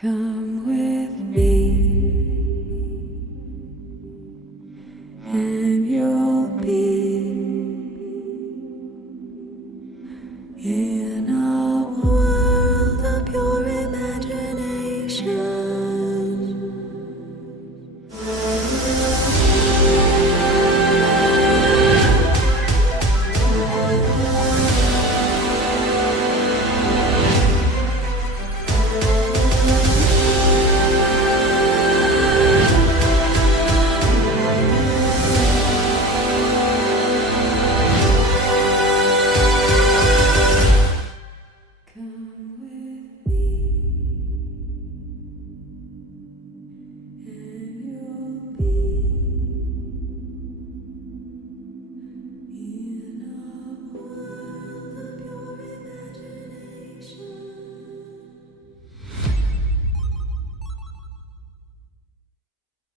Come with me, and you'll be in a world of pure imagination.